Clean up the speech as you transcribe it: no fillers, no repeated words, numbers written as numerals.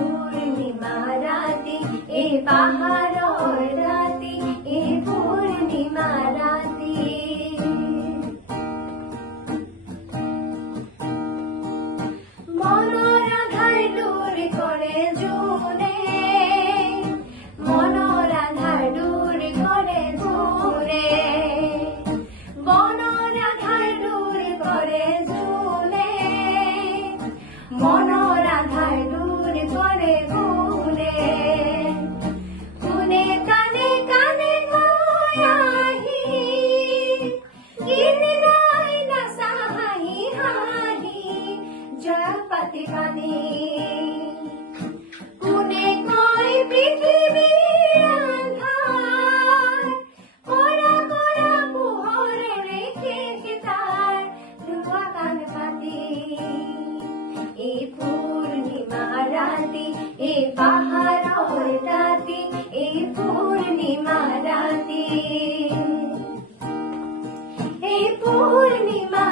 পূর্ণিমা রাতে এ পাহাড়র রাতে এ পূর্ণিমা রাতে মনোরাধার দূর করে জুনে মনোরাধার দূর করে জুনে মনোরাধার দূর করে জুনে মনোরাধার দূর করে গুনে গুনে কানে কানে কয়াহি গিনে নাই না সাহাহি হাহি জয়পতি বাণী গুনে কয় পৃথিবীর আন্ধার করা করা পুহরে রেখে তার ধোয়া কান পাতি এ পূর্ণিমা রাতে এ পাহাড়র রাতে এ পূর্ণিমা রাতে এ পূর্ণিমা